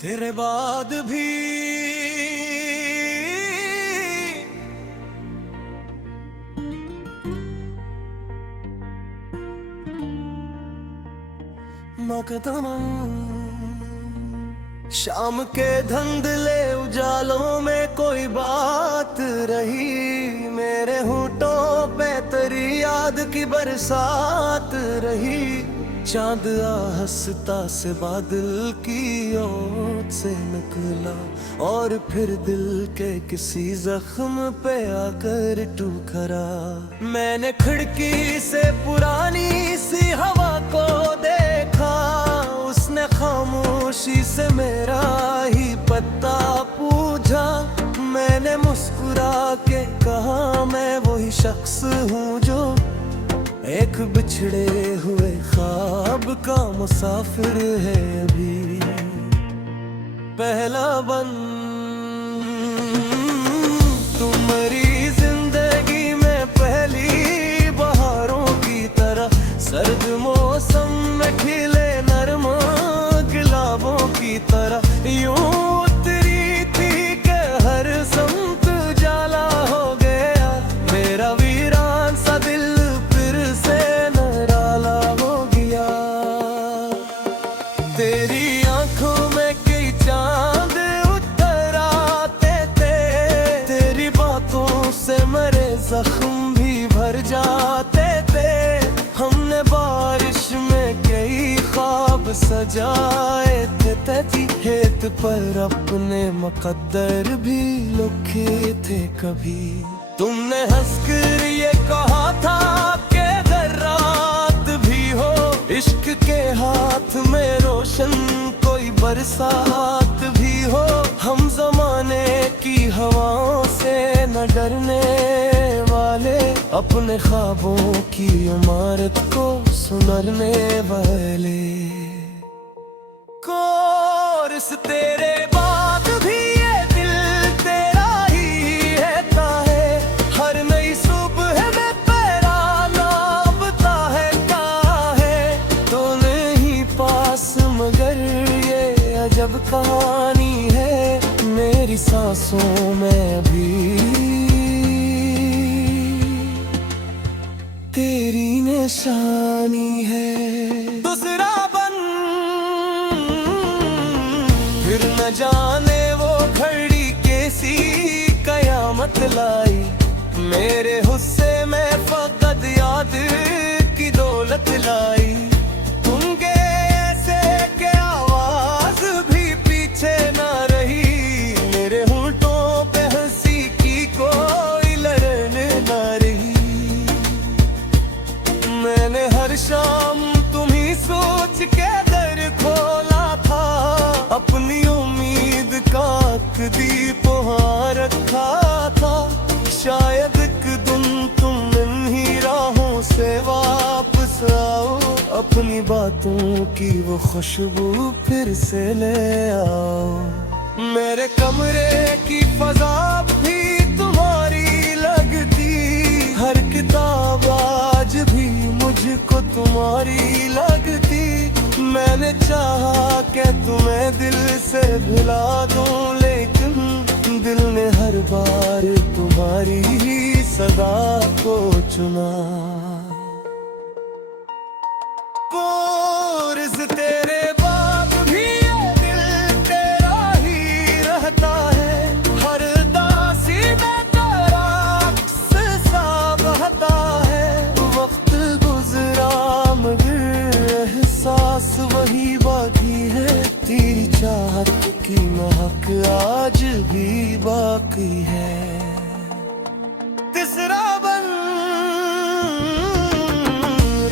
तेरे बाद भी मकदम शाम के धुंधले उजालों में कोई बात रही, मेरे होठों पे तेरी याद की बरसात रही। चांद हंसता से बादल की ओट से निकला और फिर दिल के किसी जख्म पे आकर टूकरा। मैंने खिड़की से पुरानी सी हवा को देखा, उसने खामोशी से मेरा ही पता पूछा। मैंने मुस्कुरा के कहा मैं वही शख्स हूँ जो एक बिछड़े हुए ख्वाब का मुसाफिर है अभी। पहला बन तुम मेरी जिंदगी में पहली बहारों की तरह, सर्द मौसम में खिले नरम गुलाबों की तरह। यूं उतरी थी कि हर समत जाला हो गया, मेरा वीरान सा दिल तेरी आंखों में कई चांद उतर आते थे, तेरी बातों से मरे जख्म भी भर जाते थे। हमने बारिश में कई ख्वाब सजाए थे, तेरी खेत पर अपने मुकद्दर भी लिखे थे कभी। तुमने हंसकर ये कहा था कि अगर रात भी हो इश्क के हाथ में रोशन कोई बरसात भी हो, हम जमाने की हवाओं से न डरने वाले, अपने ख्वाबों की इमारत को सुनरने वाले। कोर्स तेरे बाद भी ये दिल तेरा ही रहता है, हर नई सुबह में पैरा नापता है काहे। तो नहीं पास मगर ये अजब कहानी है, मेरी सांसों में अभी तेरी निशानी है। दूसरा बन फिर न जाने वो घड़ी कैसी कयामत लाई, मेरे हुस्से में फकत याद की दौलत लाई। तुम गए ऐसे के आवाज भी पीछे ना रही, मेरे होठों पे हंसी की कोई लड़न ना रही। मैंने हर शाम तुम्ही सोच के दर खोला था, अपनी उम्मीद का दीप वहाँ रखा था। शायद एक दिन तुम इन्हीं राहों से वापस आओ, अपनी बातों की वो खुशबू फिर से ले आओ। मेरे कमरे की फजा भी तुम्हारी लगती, हर किताब आज भी मुझको तुम्हारी लगती। मैंने चाहा कि तुम्हें दिल से भुला दूं, लेकिन दिल ने हर बार तुम्हारी ही सदा को चुना। कोर्स तेरे बाद भी ये दिल तेरा ही रहता है, हर दासी में तेरा अक्स सा बहता है। वक्त गुजरा मगर एहसास वही बाकी है, तेरी चाहत की महक आज भी बाकी है। तीसरा बन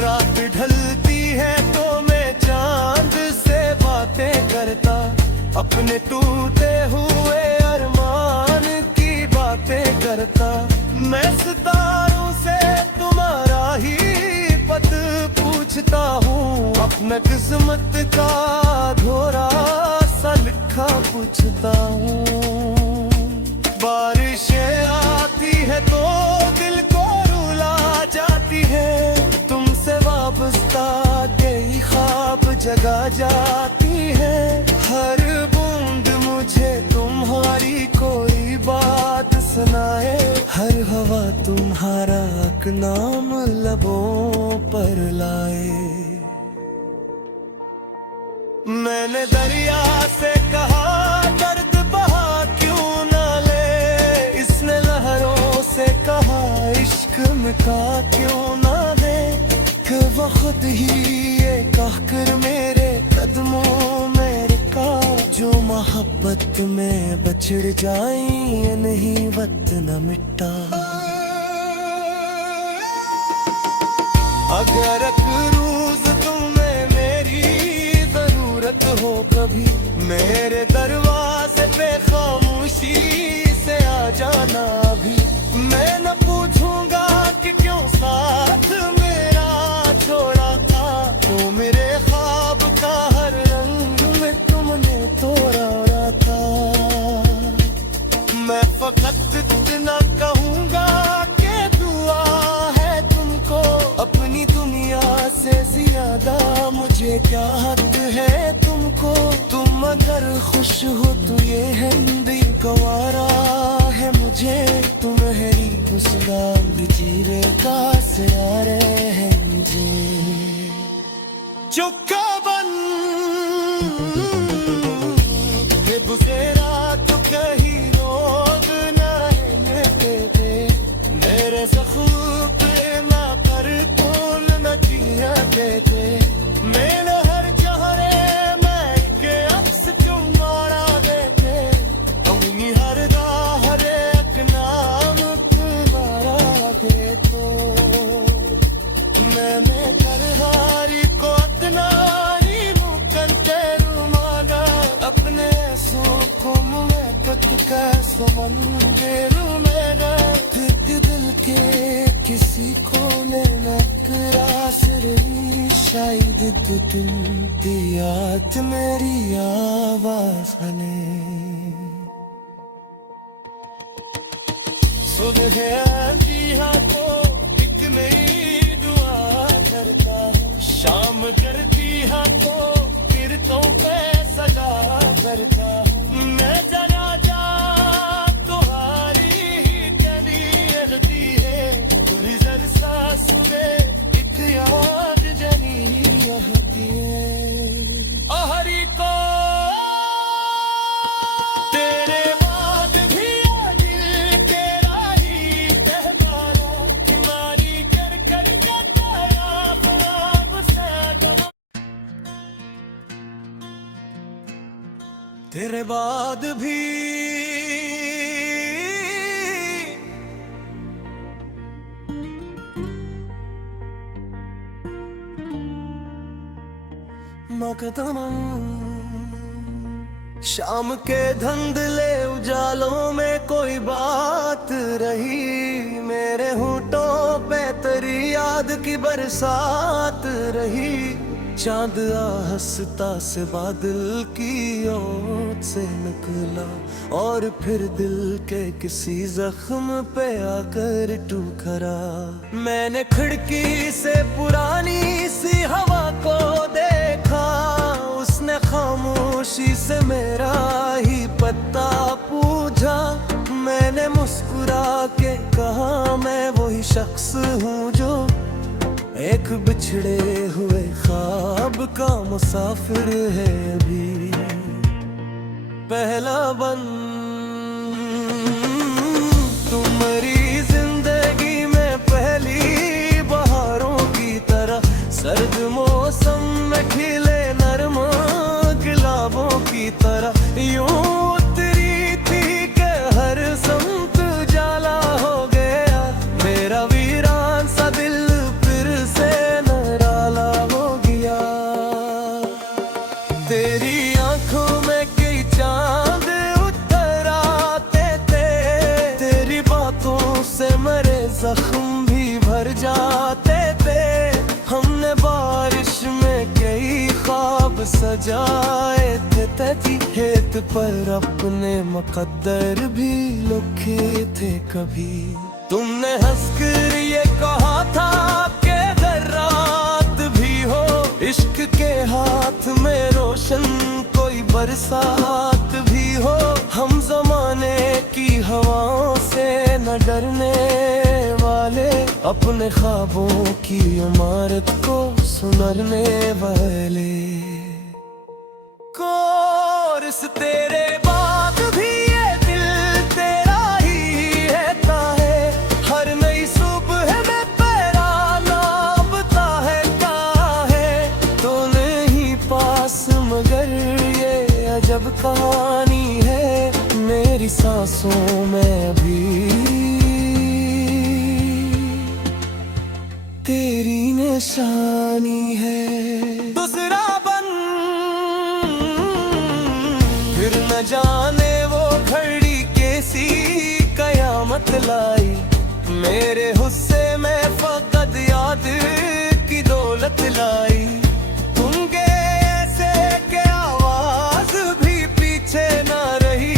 रात ढलती है तो मैं चांद से बातें करता, अपने टूटे हुए अरमान की बातें करता। मैं सितारों से तुम्हारा ही पत पूछता हूँ, अपना किस्मत का धोरा सा लिखा पूछता हूँ। बारिशें आती है तो दिल को रुला जाती है, तुमसे वाबस्ता कई ख्वाब जगा जाती है। हर बूंद वासनाएं, हर हवा तुम्हारा नाम लबों पर लाए। मैंने दरिया से कहा दर्द बहा क्यों ना ले, इसने लहरों से कहा इश्क मिटा क्यों ना दे। कि वो खुद ही ये कहकर मेरे कदमों में रुका, जो मोहब्बत में बछड़ जाए ये नहीं वक्त न मिटा। अगर एक रोज तुम्हें मेरी जरूरत हो कभी, मेरे दरवाजे पे खामोशी से आ जाना अभी। मैं न पूछूंगा कि क्यों साथ मेरा छोड़ा था, तो मेरे ख्वाब का हर रंग में तुमने तोड़ा था। मैं फकत इतना कहूंगा कि दुआ है तुमको, अपनी दुनिया से ज्यादा मुझे क्या हक है तुमको। तुम अगर खुश हो तो ये है दिल गवारा है मुझे, तुम्हारी मुस्कान जीरे का सहारा है मुझे। चुका बन के गुजरा तो कहीं रोग ना है मेरे जख्म पे ना पर फूल न जिया देते। मेरे हर चेहरे में के अक्स क्यों मारा देते, अपनी हर राह हर एक नाम तुम्हारा दे तो। मैं करहारी को अतनारी मुकन तेरू माना, अपने सुख में कत कैसो मंदिर मेरा। दिल के किसी को न करासरी, शायद दिल दियात मेरी आवाज ने। सुबह अंधिया को एक नई दुआ करता हूँ, शाम करती है तो फिर तो पे सजा करता हूँ। मैं जना जा तुम्हारी ही चली रहती है, गुजर सांस में एक याद जनी रहती है। हरी को तेरे बाद भी दिल तेरा ही कहकारा, मानी कर कर तेरा अपना से। तेरे बाद भी मकदम शाम के धुंधले उजालों में कोई बात रही, मेरे होठों पे तेरी याद की बरसात रही। चांद हंसता से बादल की ओट से निकला, और फिर दिल के किसी जख्म पे आकर टूकरा। मैंने खिड़की से पुरानी सी हवा को देखा, उसने खामोशी से मेरा ही पता पूछा। मैंने मुस्कुरा के कहा मैं वही शख्स हूँ जो एक बिछड़े हुए ख्वाब का मुसाफिर है अभी। पहला बन तुम्हारी जिंदगी में पहली बहारों की तरह, सर्द मौसम में खिले नरम गुलाबों की तरह। यूं उतरी थी कि हर संत जाला हो गया, मेरा वीरान सा दिल फिर से निराला हो गया। तेरी आंखों में कई चांद उतर आते थे, तेरी बातों से मेरे जख्म भी भर जाते थे। हमने बारिश में कई ख्वाब सजाए थे तेरी खेत पर, अपने मुकद्दर भी लिखे थे कभी। तुमने हंसकर ये कहा था कि अगर रात भी हो इश्क के हाथ में रोशन कोई बरसात भी हो, हम जमाने की हवाओं से न डरने वाले, अपने ख्वाबों की इमारत को सुनरने वाले। कोर्स तेरे बाद भी ये दिल तेरा ही रहता है, हर नई सुबह में पैरा नापता है कहाँ है, तो नहीं पास मगर ये अजब कहानी है, मेरी सांसों में भी तेरी निशानी है। दूसरा बन फिर न जाने वो घड़ी कैसी कयामत लाई, मेरे हुस्से में फकत याद की दौलत लाई। तुम गए ऐसे के आवाज भी पीछे ना रही,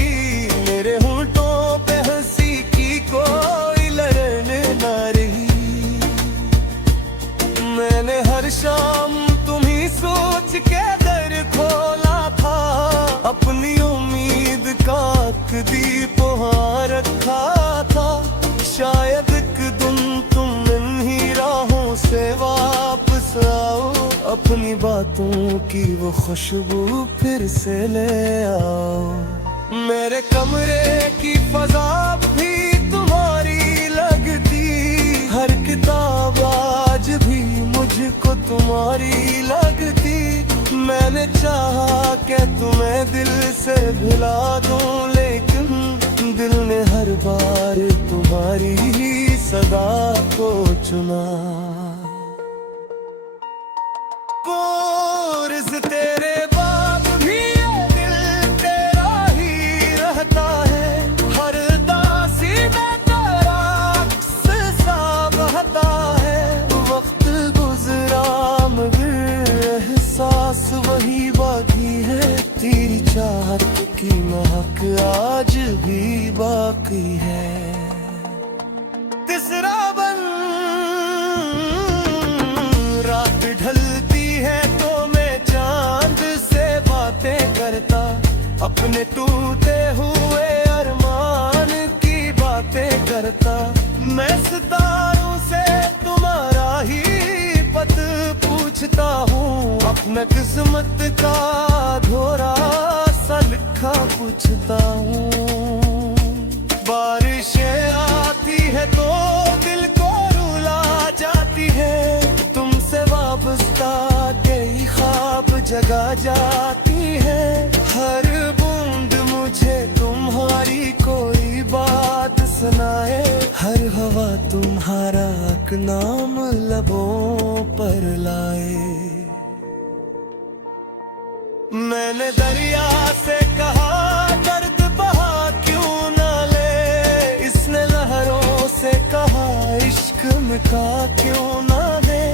मेरे होंठों पे हंसी की कोई लहर ना रही। मैंने हर शाम तुम्ही सोच के दर खोला था, अपनी उम्मीद का दीप वहाँ रखा था, शायद एक दिन तुम इन्हीं राहों से वापस आओ, अपनी बातों की वो खुशबू फिर से ले आओ। मेरे कमरे की फजा भी तुम्हारी लगती, हर किताब आज भी मुझको तुम्हारी लगती, मैंने चाहा कि तुम्हें दिल से भुला दूं, लेकिन दिल ने हर बार तुम्हारी ही सदा को चुना। कोर्स तेरे बाद भी ये दिल तेरा ही रहता है, हर दासी में तेरा अक्स सा बहता है, वक्त गुजरा मगर एहसास वही बाकी है, तेरी चाहत की महक आज भी बाकी है। तीसरा बन रात ढलती है तो मैं चांद से बातें करता, अपने टूटे हुए अरमान की बातें करता, मैं सितारों से तुम्हारा ही पत पूछता हूँ, अपना किस्मत का धोरा सा लिखा पूछता हूँ। बारिशें आती है तो दिल को रुला जाती है, तुमसे वाबस्ता कई ख्वाब जगा जाती है, हर बूंद मुझे तुम्हारी कोई बात सुनाए, हर हवा तुम्हारा एक नाम लबों पर लाए। मैंने दरिया से कहा दर्द बहा क्यों ना ले, इसने लहरों से कहा इश्क में का क्यों ना दे,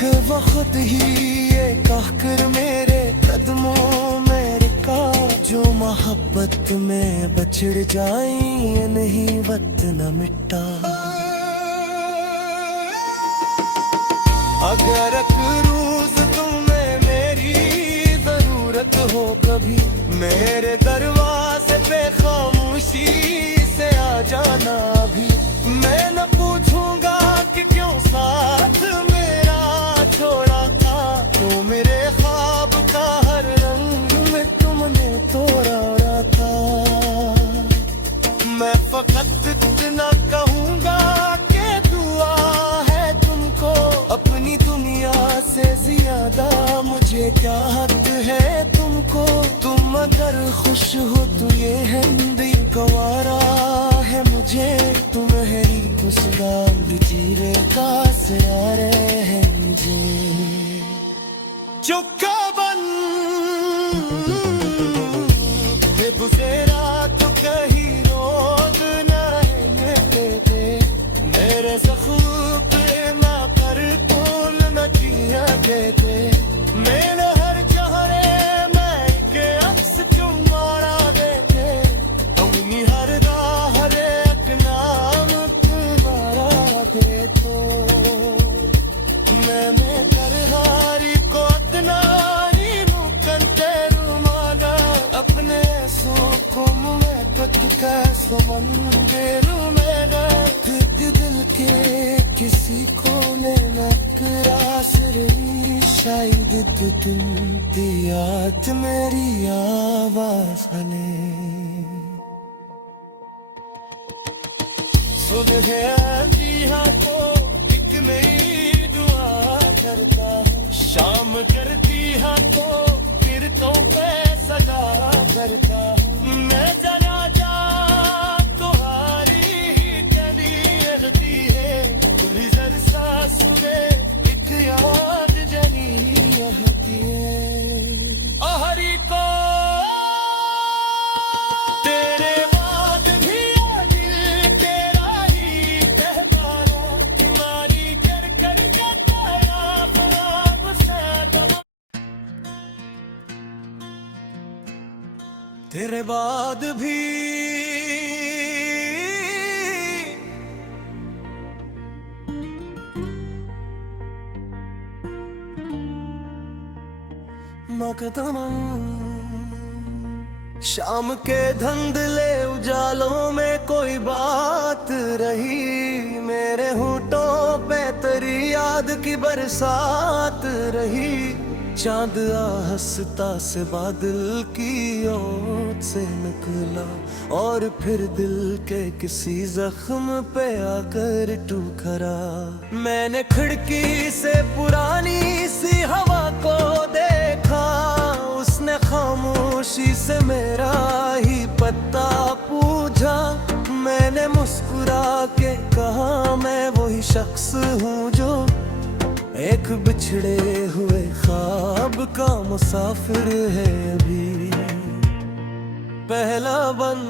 कि वक्त ही ये कहकर मेरे कदमों में रुका, जो मोहब्बत में बछड़ जाए ये नहीं वक्त न मिटा। अगर एक रोज तुम्हें मेरी जरूरत हो कभी, मेरे दरवाजे पे खामोशी से आ जाना भी, मैं न पूछूंगा कि क्यों साथ मेरा छोड़ा था, तो मेरे ख्वाब का हर रंग में तुमने तोड़ा था। मैं फकत इतना कहूंगा कि दुआ है तुमको, अपनी दुनिया से ज्यादा मुझे क्या हक है तुमको, तुम अगर खुश हो तो ये है दिल गवारा है मुझे, तुम्हारी मुस्कान चीरे का सहारे है मुझे। चुका बन बेगुसेरा तो कहीं रोग न रहने दे, मेरे सखूब ना कर तोल न किया देते, मेरे हर चेहरे में के अक्स क्यों मारा देते, अपनी हर राह एक नाम तुम्हारा दे तो, मैंने तरहारी को आई विद्युतुं दियात मेरी आवाज हले सुबह अंधिया को एक नई दुआ करता हूँ शाम करती है तो किरतों पे सजा करता हूँ मैं जना जा तुम्हारी ही जनी रहती है पूरी जर सांस में एक याद जनी रहती है हरी को तेरे बाद भी ये दिल तेरा ही कहता है मारी कर कर के तेरा ख्वाब से दबा तेरे बाद भी मकदमा शाम के धुंधले उजालों में कोई बात रही मेरे होठों पे तेरी याद की बरसात रही चांद हंसता से बादल की ओट से निकला और फिर दिल के किसी जख्म पे आकर टूकरा मैंने खिड़की से पुरानी सी हवा को देखा उसने खामोशी से मेरा ही पता पूछा मैंने मुस्कुरा के कहा मैं वही शख्स हूँ जो एक बिछड़े हुए ख्वाब का मुसाफिर है अभी पहला बन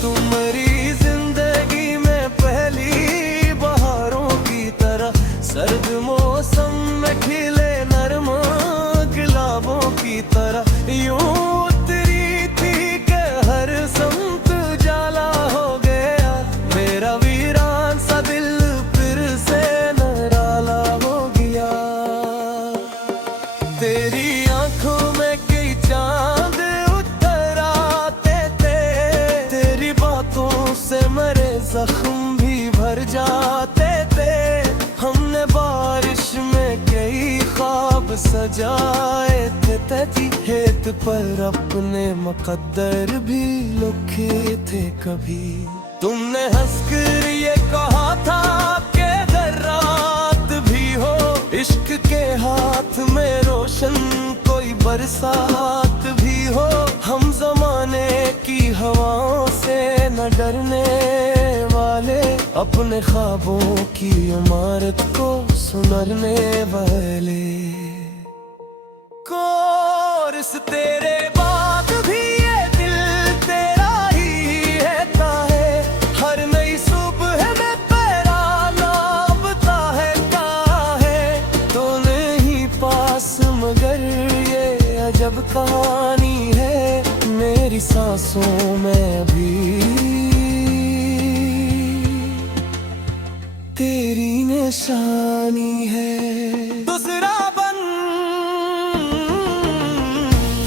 तुम्हारी जिंदगी में पहली बहारों की तरह सर्द मौसम में खिले नरम गुलाबों की तरह यूं उतरी थी कि हर समत जाला हो गया मेरा वीरान सा दिल तेरी आंखों में कई चांद उतर आते थे तेरी बातों से मरे जख्म भी भर जाते थे हमने बारिश में कई ख्वाब सजाए थे तेरी हेत पर अपने मुकद्दर भी लिखे थे कभी तुमने हंसकर ये कहा था कि अगर रात भी हो इश्क के हाथ में रोशन कोई बरसात भी हो हम जमाने की हवाओं से न डरने वाले अपने ख्वाबों की इमारत को सुनरने वाले कोर्स तेरे बाद भी ये दिल तेरा ही रहता है हर नई सुबह में तेरा नापता है कहाँ है तो नहीं पास मगर ये अजब कहानी है मेरी सांसों में भी तेरी निशानी है दूसरा बन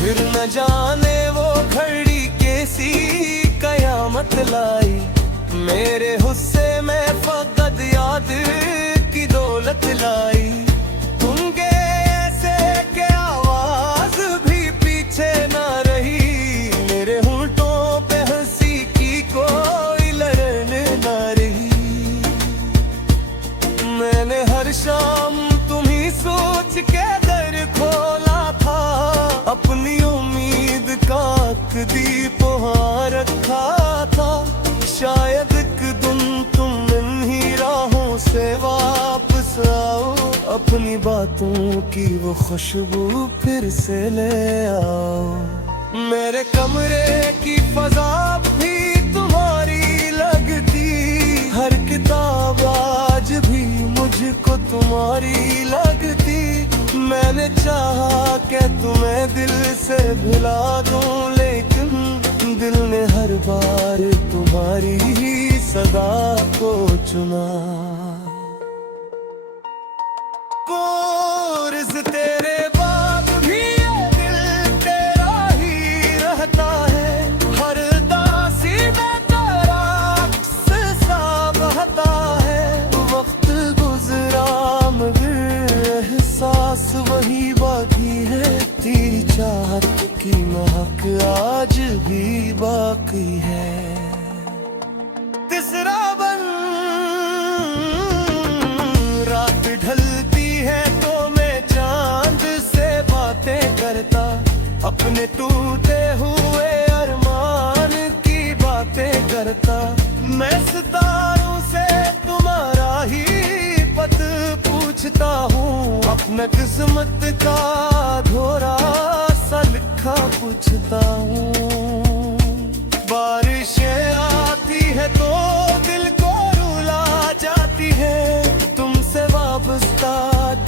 फिर न जाने वो घड़ी कैसी कयामत लाई मेरे हुस्से में फकत याद की दौलत लाई तुम के ऐसे के आवाज भी पीछे ना रही मेरे होठों पे हंसी की कोई लड़न ना रही मैंने हर शाम तुम्ही सोच के दर खोला था अपनी उम्मीद का दीप वहाँ रखा था शायद एक दिन तुम इन्हीं राहों से वापस आओ अपनी बातों की वो खुशबू फिर से ले आओ मेरे कमरे की फजा भी तुम्हारी लगती हर किताब आज भी मुझको तुम्हारी लगती मैंने चाहा कि तुम्हें दिल से भुला दूं लेकिन दिल ने हर बार तुम्हारी ही सदा को चुना कोर्स तेरे बाद भी ये दिल तेरा ही रहता है हर दासी में तेरा अक्स सा बहता है वक्त गुजरा मगर प्यास वही बाकी है, तेरी चाहत की महक आज भी बाकी है। तीसरा बन रात ढलती है तो मैं चांद से बातें करता, अपने टूटे हुए अरमान की बातें करता। मैं सितारों से तुम्हारा ही पत पूछता हूँ, अपना किस्मत का धोरा सा लिखा पूछता हूँ। बारिशें आती है तो दिल को रुला जाती है, तुमसे वाबस्ता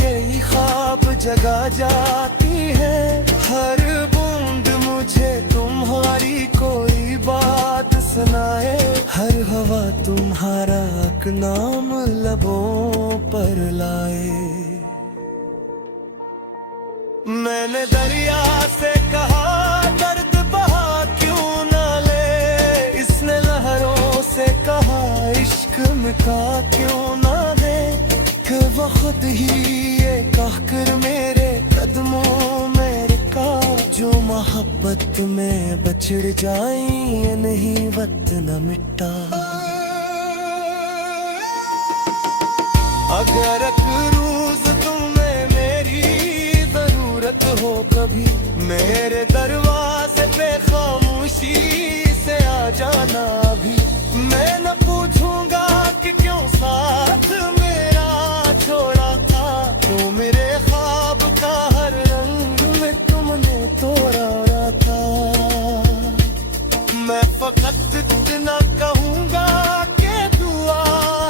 कई ख्वाब जगा जाती है। हर बूंद मुझे तुम्हारी कोई बात सुनाए, हर हवा तुम्हारा एक नाम लबों पर लाए। मैंने दरिया से कहा दर्द बहा क्यों ना ले, इसने लहरों से कहा इश्क मिटा क्यों ना दे। कि वक्त ही ये कहकर मेरे कदमों में रुका, जो मोहब्बत में बछड़ जाए ये नहीं वक्त न मिटा। अगर एक रोज तुम्हें मेरी जरूरत हो कभी, मेरे दरवाजे पे खामोशी से आ जाना भी। मैं न पूछूंगा कि क्यों साथ मेरा छोड़ा था, तो मेरे ख्वाब का हर रंग में तुमने तोड़ा था। मैं फकत इतना कहूंगा कि दुआ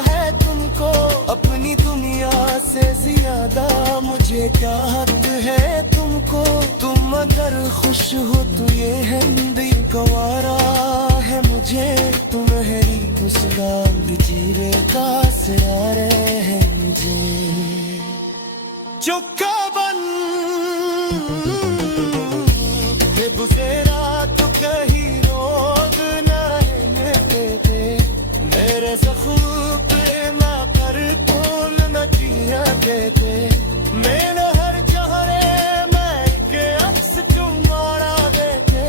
है तुमको, अपनी दुनिया से ज्यादा मुझे क्या हक है तुमको। तुम अगर खुश हो तो ये है दिल गवारा है मुझे, तुम्हारी मुस्कान चेहरे का सहारा है मुझे। चुका बन बेबुसेरा तो कहीं रोग न रहने दे, मेरे जख्म पे ना कर फूल न जिया दे दे। मेरे हर चेहरे में के अक्स तुम्हारा देते,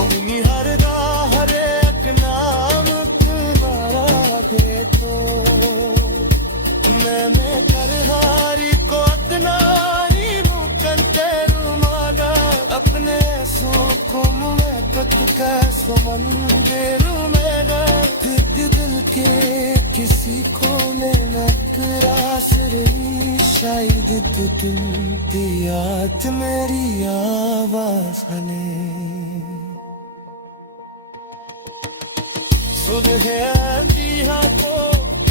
अपनी हर राह हर एक नाम तुम्हारा दे तो। मैं कर हारी को अतनारी मुकन तेरू माना, अपने सुखों में कत कैसो मंदिरू मेरा। दिल के किसी को न करास रही, शायद दिल की याद मेरी आवाज ने। सुबह आंधी को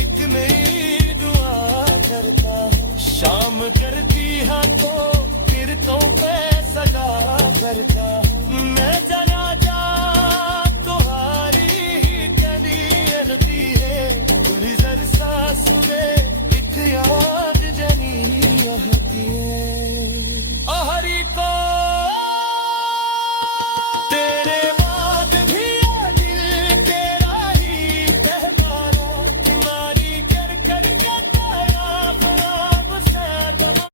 एक नई दुआ करता हूँ, शाम करती है तो किरतों पे सदा करता हूँ। मैं जना जा तुम्हारी ही टनी रहती है, गुजर सा सुबह एक याद जनी है।